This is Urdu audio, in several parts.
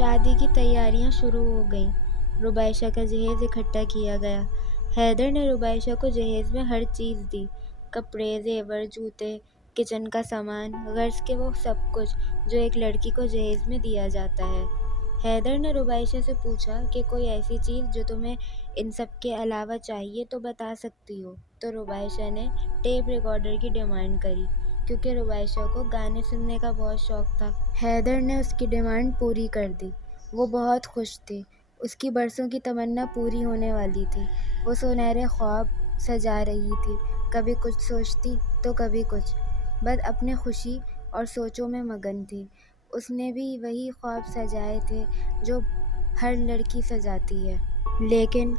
شادی کی تیاریاں شروع ہو گئیں۔ ربیشہ کا جہیز اکٹھا کیا گیا۔ حیدر نے ربیشہ کو جہیز میں ہر چیز دی، کپڑے، زیور، جوتے، کچن کا سامان، غرض کہ وہ سب کچھ جو ایک لڑکی کو جہیز میں دیا جاتا ہے۔ حیدر نے ربیشہ سے پوچھا کہ کوئی ایسی چیز جو تمہیں ان سب کے علاوہ چاہیے تو بتا سکتی ہو، تو ربیشہ نے ٹیپ ریکارڈر کی ڈیمانڈ کری، کیونکہ ربیشہ کو گانے سننے کا بہت شوق تھا۔ حیدر نے اس کی ڈیمانڈ پوری کر دی۔ وہ بہت خوش تھی، اس کی برسوں کی تمنا پوری ہونے والی تھی۔ وہ سنہرے خواب سجا رہی تھی، کبھی کچھ سوچتی تو کبھی کچھ، بس اپنے خوشی اور سوچوں میں مگن تھی۔ اس نے بھی وہی خواب سجائے تھے جو ہر لڑکی سجاتی ہے، لیکن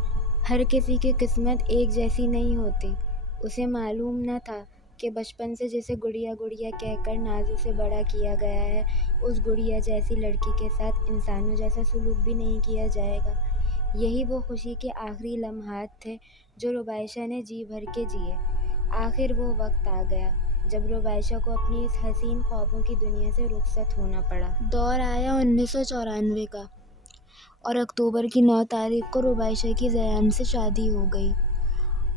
ہر کسی کی قسمت ایک جیسی نہیں ہوتی۔ اسے معلوم نہ تھا کہ بچپن سے جسے گڑیا گڑیا کہہ کر نازوں سے بڑا کیا گیا ہے، اس گڑیا جیسی لڑکی کے ساتھ انسانوں جیسا سلوک بھی نہیں کیا جائے گا۔ یہی وہ خوشی کے آخری لمحات تھے جو ربیشہ نے جی بھر کے جیے۔ آخر وہ وقت آ گیا جب ربیشہ کو اپنی اس حسین خوابوں کی دنیا سے رخصت ہونا پڑا۔ دور آیا 1994 کا، اور اکتوبر کی 9 تاریخ کو ربیشہ کی زیان سے شادی ہو گئی۔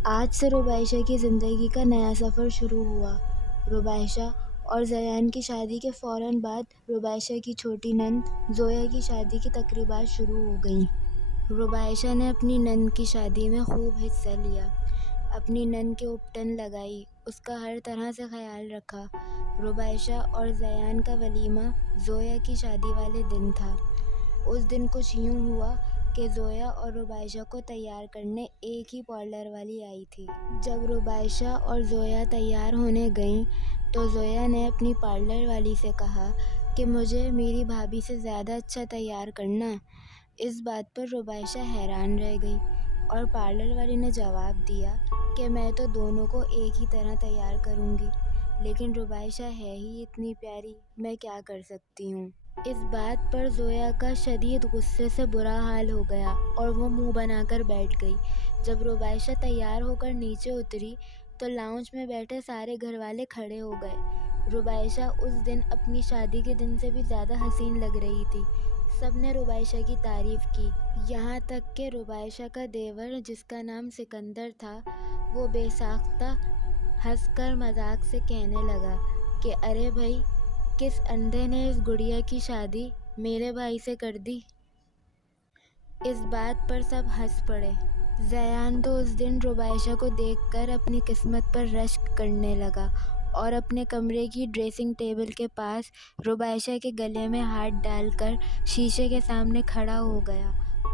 آج سے ربیشہ کی زندگی کا نیا سفر شروع ہوا۔ ربیشہ اور زیان کی شادی کے فوراً بعد ربیشہ کی چھوٹی نند زویا کی شادی کی تقریبات شروع ہو گئیں۔ ربیشہ نے اپنی نند کی شادی میں خوب حصہ لیا، اپنی نند کے اپٹن لگائی، اس کا ہر طرح سے خیال رکھا۔ ربیشہ اور زیان کا ولیمہ زویا کی شادی والے دن تھا۔ اس دن کچھ یوں ہوا کہ زویا اور ربیشہ کو تیار کرنے ایک ہی پارلر والی آئی تھی۔ جب ربیشہ اور زویا تیار ہونے گئیں تو زویا نے اپنی پارلر والی سے کہا کہ مجھے میری بھابھی سے زیادہ اچھا تیار کرنا۔ اس بات پر ربیشہ حیران رہ گئی، اور پارلر والی نے جواب دیا کہ میں تو دونوں کو ایک ہی طرح تیار کروں گی، لیکن ربیشہ ہے ہی اتنی پیاری، میں کیا کر سکتی ہوں۔ اس بات پر زویا کا شدید غصے سے برا حال ہو گیا اور وہ منہ بنا کر بیٹھ گئی۔ جب ربیشہ تیار ہو کر نیچے اتری تو لاؤنج میں بیٹھے سارے گھر والے کھڑے ہو گئے۔ ربیشہ اس دن اپنی شادی کے دن سے بھی زیادہ حسین لگ رہی تھی۔ سب نے ربیشہ کی تعریف کی، یہاں تک کہ ربیشہ کا دیور جس کا نام سکندر تھا، وہ بے ساختہ ہنس کر مذاق سے کہنے لگا کہ ارے بھائی، کس اندھے نے اس گڑیا کی شادی میرے بھائی سے کر دی۔ اس بات پر سب ہنس پڑے۔ زیان تو اس دن ربیشہ کو دیکھ کر اپنی قسمت پر رشک کرنے لگا اور اپنے کمرے کی ڈریسنگ ٹیبل کے پاس ربیشہ کے گلے میں ہاتھ ڈال کر شیشے کے سامنے کھڑا ہو گیا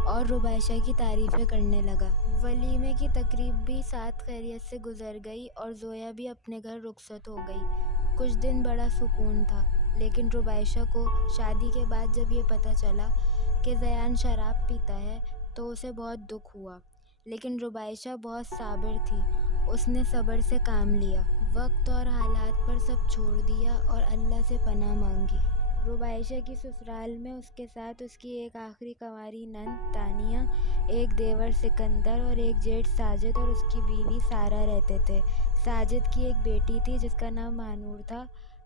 اور ربیشہ کی تعریفیں کرنے لگا۔ ولیمے کی تقریب بھی ساتھ خیریت سے گزر گئی اور زویا بھی اپنے گھر رخصت ہو گئی۔ کچھ دن بڑا سکون تھا، لیکن ربیشہ کو شادی کے بعد جب یہ پتہ چلا کہ زیان شراب پیتا ہے تو اسے بہت دکھ ہوا، لیکن ربیشہ بہت صابر تھی، اس نے صبر سے کام لیا، وقت اور حالات پر سب چھوڑ دیا اور اللہ سے پناہ مانگی۔ ربیشہ کی سسرال میں اس کے ساتھ اس کی ایک آخری کنواری نند تانیہ، ایک دیور سکندر اور ایک جیٹھ ساجد اور اس کی بیوی سارہ رہتے تھے۔ ساجد کی ایک بیٹی تھی جس کا نام ماہنور تھا۔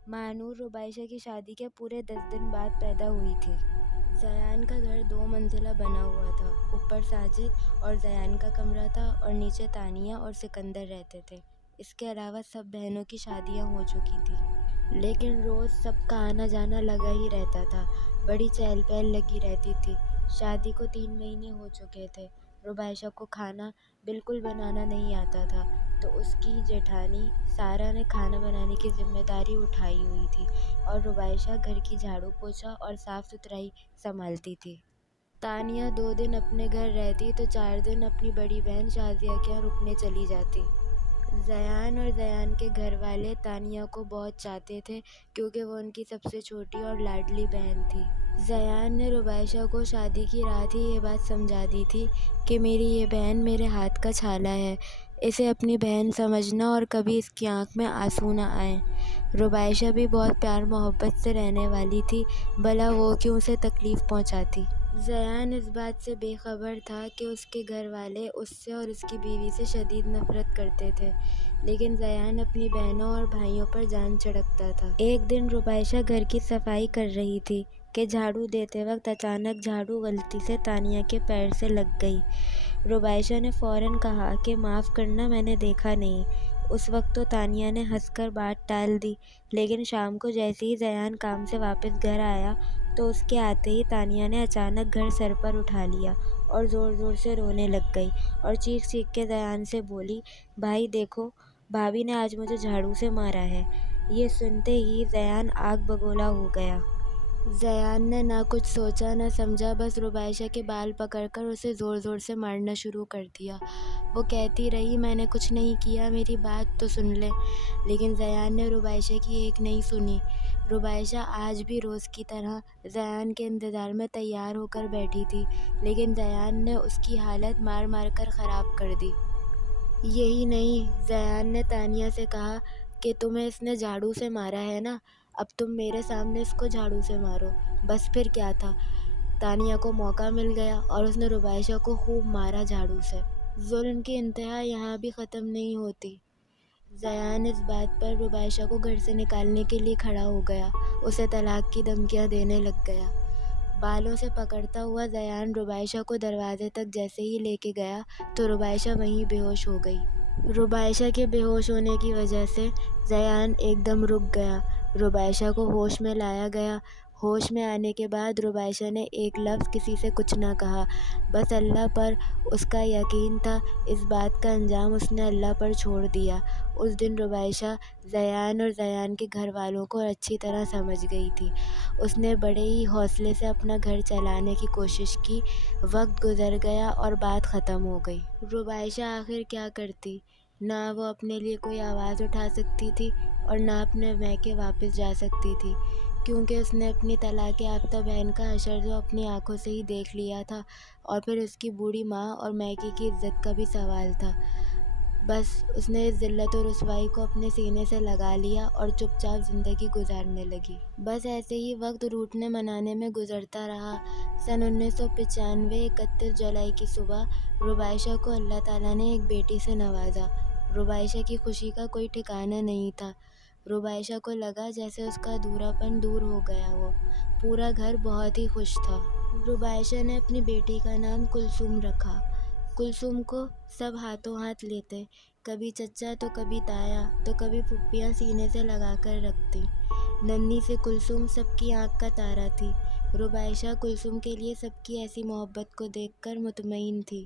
ماہنور ربیشہ کی شادی کے پورے 10 دن بعد پیدا ہوئی تھی۔ زیان کا گھر 2 منزلہ بنا ہوا تھا۔ اوپر ساجد اور زیان کا کمرہ تھا اور نیچے تانیہ اور سکندر رہتے تھے۔ اس کے علاوہ سب بہنوں کی شادیاں ہو چکی تھیں، لیکن روز سب کا آنا جانا لگا ہی رہتا تھا، بڑی چہل پہل لگی رہتی تھی۔ شادی کو 3 مہینے ہو چکے تھے۔ ربیشہ کو کھانا بالکل بنانا نہیں آتا تھا، تو اس کی جیٹھانی سارہ نے کھانا بنانے کی ذمہ داری اٹھائی ہوئی تھی اور ربیشہ گھر کی جھاڑو پوچھا اور صاف ستھرائی سنبھالتی تھی۔ تانیہ 2 دن اپنے گھر رہتی تو 4 دن اپنی بڑی بہن شازیہ کے یہاں رکنے چلی جاتی۔ زیان اور زیان کے گھر والے تانیہ کو بہت چاہتے تھے کیونکہ وہ ان کی سب سے چھوٹی اور لاڈلی بہن تھی۔ زیان نے ربیشہ کو شادی کی رات ہی یہ بات سمجھا دی تھی کہ میری یہ بہن میرے ہاتھ کا چھالا ہے، اسے اپنی بہن سمجھنا اور کبھی اس کی آنکھ میں آنسو نہ آئیں۔ ربیشہ بھی بہت پیار محبت سے رہنے والی تھی، بھلا وہ کیوں اسے تکلیف پہنچاتی۔ زیان اس بات سے بے خبر تھا کہ اس کے گھر والے اس سے اور اس کی بیوی سے شدید نفرت کرتے تھے، لیکن زیان اپنی بہنوں اور بھائیوں پر جان چھڑکتا تھا۔ ایک دن ربیشہ گھر کی صفائی کر رہی تھی کہ جھاڑو دیتے وقت اچانک جھاڑو غلطی سے تانیہ کے پیر سے لگ گئی۔ ربیشہ نے فوراً کہا کہ معاف کرنا، میں نے دیکھا نہیں۔ اس وقت تو تانیہ نے ہنس کر بات ٹال دی، لیکن شام کو جیسے ہی زیان کام سے واپس گھر آیا تو اس کے آتے ہی تانیہ نے اچانک گھر سر پر اٹھا لیا اور زور زور سے رونے لگ گئی اور چیخ چیخ کے زیان سے بولی، بھائی دیکھو، بھابھی نے آج مجھے جھاڑو سے مارا ہے۔ یہ سنتے ہی زیان آگ بگولا ہو گیا۔ زیان نے نہ کچھ سوچا نہ سمجھا، بس ربیشہ کے بال پکڑ کر اسے زور زور سے مارنا شروع کر دیا۔ وہ کہتی رہی، میں نے کچھ نہیں کیا، میری بات تو سن لے، لیکن زیان نے ربیشہ کی ایک نہیں سنی۔ ربیشہ آج بھی روز کی طرح زیان کے انتظار میں تیار ہو کر بیٹھی تھی، لیکن زیان نے اس کی حالت مار مار کر خراب کر دی۔ یہی نہیں، زیان نے تانیہ سے کہا کہ تمہیں اس نے جھاڑو سے مارا ہے نا، اب تم میرے سامنے اس کو جھاڑو سے مارو۔ بس پھر کیا تھا، تانیہ کو موقع مل گیا اور اس نے ربیشہ کو خوب مارا جھاڑو سے۔ ظلم کی انتہا یہاں بھی ختم نہیں ہوتی۔ زیان اس بات پر ربیشہ کو گھر سے نکالنے کے لیے کھڑا ہو گیا، اسے طلاق کی دھمکیاں دینے لگ گیا۔ بالوں سے پکڑتا ہوا زیان ربیشہ کو دروازے تک جیسے ہی لے کے گیا تو ربیشہ وہیں بے ہوش ہو گئی۔ ربیشہ کے بے ہوش ہونے کی وجہ سے زیان ایک دم رک گیا۔ ربیشہ کو ہوش میں لایا گیا۔ ہوش میں آنے کے بعد ربیشہ نے ایک لفظ کسی سے کچھ نہ کہا، بس اللہ پر اس کا یقین تھا، اس بات کا انجام اس نے اللہ پر چھوڑ دیا۔ اس دن ربیشہ زیان اور زیان کے گھر والوں کو اچھی طرح سمجھ گئی تھی۔ اس نے بڑے ہی حوصلے سے اپنا گھر چلانے کی کوشش کی، وقت گزر گیا اور بات ختم ہو گئی۔ ربیشہ آخر کیا کرتی؟ نہ وہ اپنے لیے کوئی آواز اٹھا سکتی تھی اور نہ اپنے میکے واپس جا سکتی تھی، کیونکہ اس نے اپنی طلاق یافتہ بہن کا حشر جو اپنی آنکھوں سے ہی دیکھ لیا تھا، اور پھر اس کی بوڑھی ماں اور میکے کی عزت کا بھی سوال تھا۔ بس اس نے اس ذلت و رسوائی کو اپنے سینے سے لگا لیا اور چپ چاپ زندگی گزارنے لگی۔ بس ایسے ہی وقت روٹھنے منانے میں گزرتا رہا۔ سن 1995 31 جولائی کی صبح ربیشہ کو اللہ تعالیٰ نے ایک بیٹی سے نوازا۔ ربیشہ کی خوشی کا کوئی ٹھکانہ نہیں تھا۔ ربیشہ کو لگا جیسے اس کا ادھورا پن دور ہو گیا ہو۔ پورا گھر بہت ہی خوش تھا۔ ربیشہ نے اپنی بیٹی کا نام کلثوم رکھا۔ کلثوم کو سب ہاتھوں ہاتھ لیتے، کبھی چچا تو کبھی تایا تو کبھی پھپھیاں سینے سے لگا کر رکھتی۔ ننھی سی کلثوم سب کی آنکھ کا تارا تھی۔ ربیشہ کلثوم کے لیے سب کی ایسی محبت کو دیکھ کر مطمئن تھی۔